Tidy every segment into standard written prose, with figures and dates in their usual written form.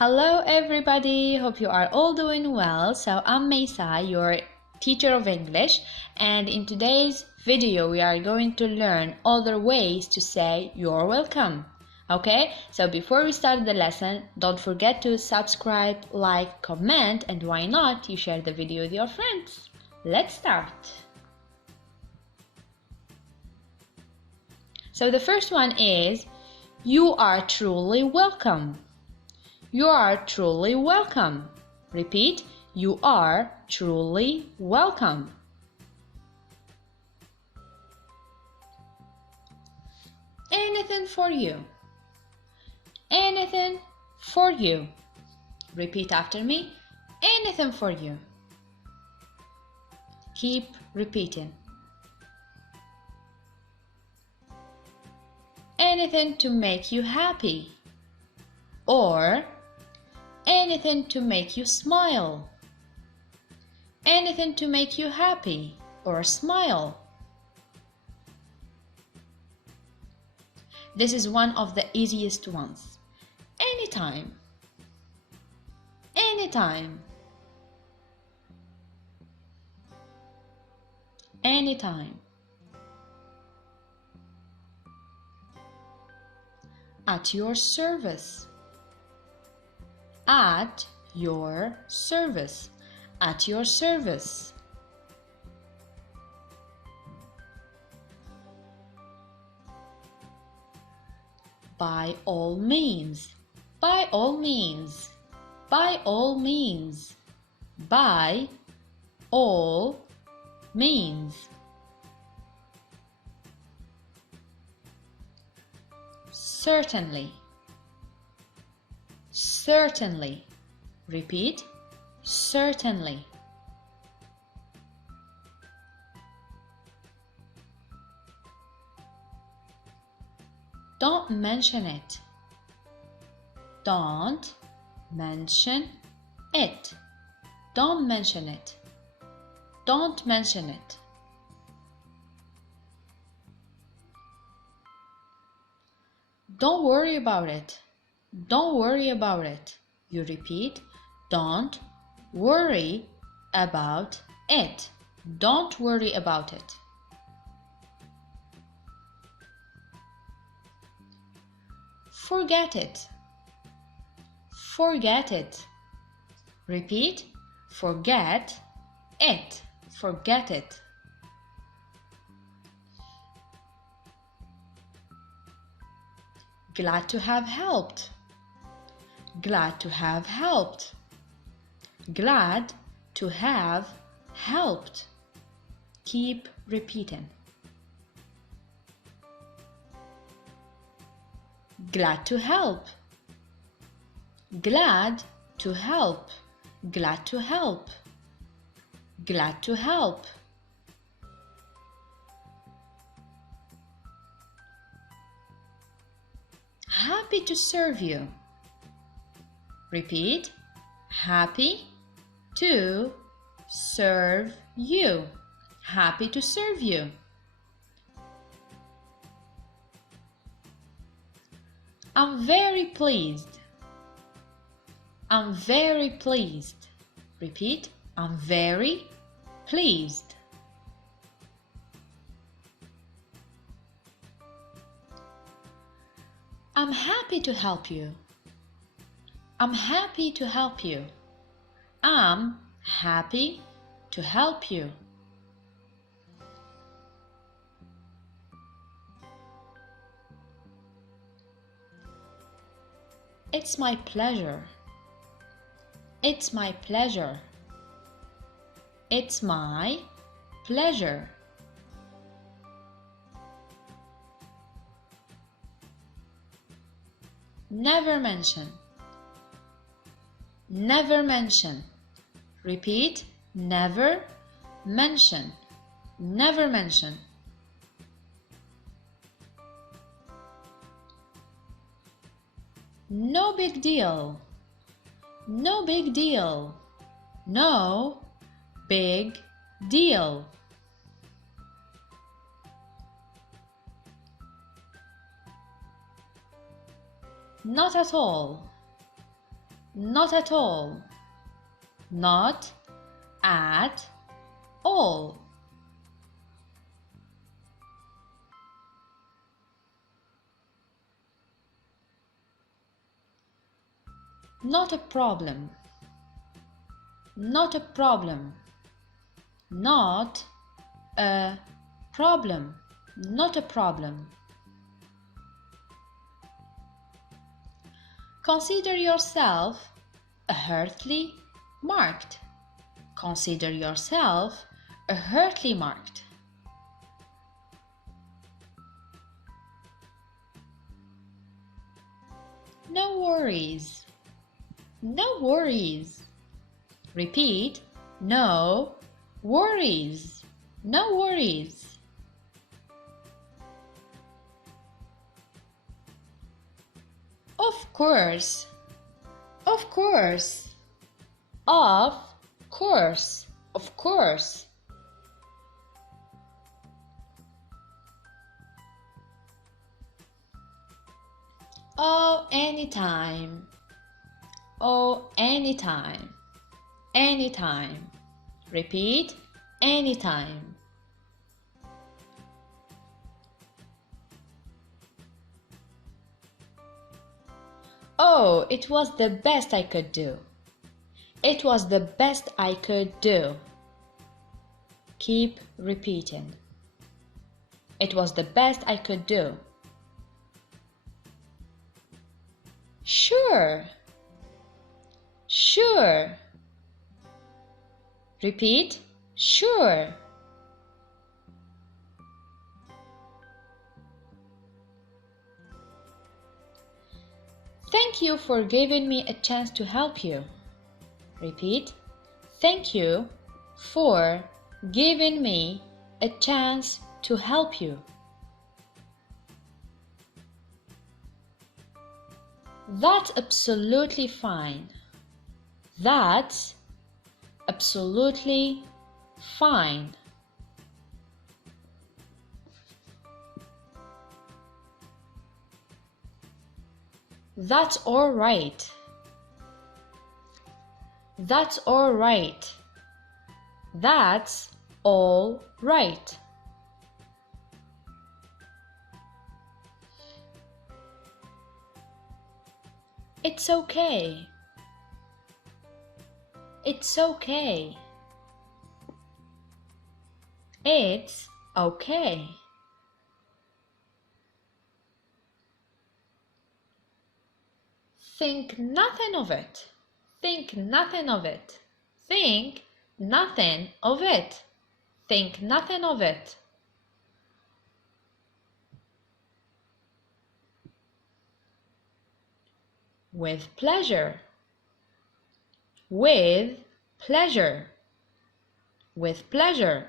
Hello everybody, hope you are all doing well. So I'm Mesa, your teacher of English, and in today's video we are going to learn other ways to say you're welcome. Okay, so before we start the lesson, don't forget to subscribe, like, comment, and why not you share the video with your friends. Let's start. So the first one is you are truly welcome. You are truly welcome. Repeat, you are truly welcome. Anything for you. Anything for you. Repeat after me. Anything for you. Keep repeating. Anything to make you happy. Or anything to make you smile. Anything to make you happy or smile. This is one of the easiest ones. Anytime. Anytime. Anytime. At your service. At your service. At your service. By all means. By all means. By all means. By all means. Certainly. Certainly. Repeat. Certainly. Don't mention it. Don't mention it. Don't mention it. Don't mention it. Don't worry about it. Don't worry about it. You repeat, don't worry about it. Don't worry about it. Forget it. Forget it. Repeat, forget it. Forget it. Glad to have helped. Glad to have helped. Glad to have helped. Keep repeating. Glad to help. Glad to help. Glad to help. Glad to help. Happy to serve you. Repeat, happy to serve you. Happy to serve you. I'm very pleased. I'm very pleased. Repeat, I'm very pleased. I'm happy to help you. I'm happy to help you. I'm happy to help you. It's my pleasure. It's my pleasure. It's my pleasure. Never mention. Never mention. Repeat, never mention. Never mention. No big deal. No big deal. No big deal. Not at all. Not at all. Not at all. Not a problem. Not a problem. Not a problem. Not a problem. Consider yourself hurriedly marked. Consider yourself hurriedly marked. No worries. No worries. Repeat. No worries. No worries. Of course. Of course. Of course. Of course. Oh, anytime. Oh, anytime. Anytime. Repeat. Anytime. Oh, it was the best I could do. It was the best I could do. Keep repeating. It was the best I could do. Sure. Sure. Repeat. Sure. Thank you for giving me a chance to help you. Repeat. Thank you for giving me a chance to help you. That's absolutely fine. That's absolutely fine. That's all right. That's all right. That's all right. It's okay. It's okay. It's okay. Think nothing of it. Think nothing of it. Think nothing of it. Think nothing of it. With pleasure. With pleasure. With pleasure.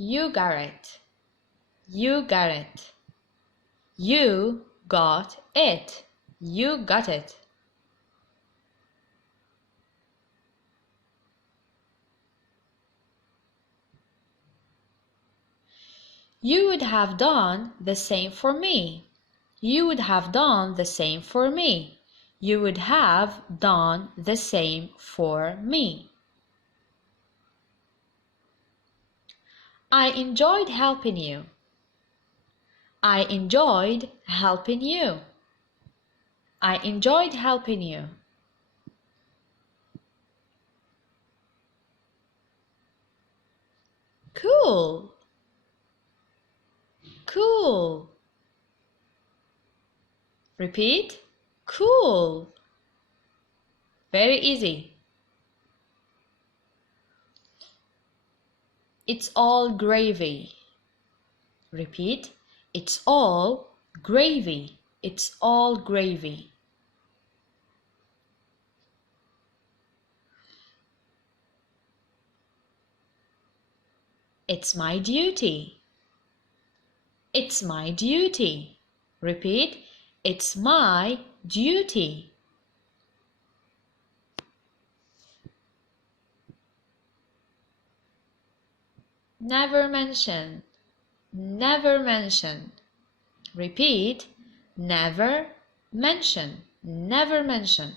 You got it. You got it. You got it. You got it. You would have done the same for me. You would have done the same for me. You would have done the same for me. I enjoyed helping you. I enjoyed helping you. I enjoyed helping you. Cool. Cool. Repeat. Cool. Very easy. It's all gravy. Repeat. It's all gravy. It's all gravy. It's my duty. It's my duty. Repeat. It's my duty. Never mention. never mention. Repeat, never mention, never mention.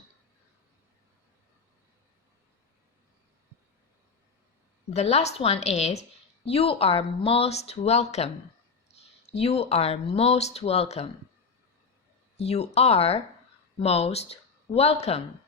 The last one is you are most welcome. You are most welcome. You are most welcome.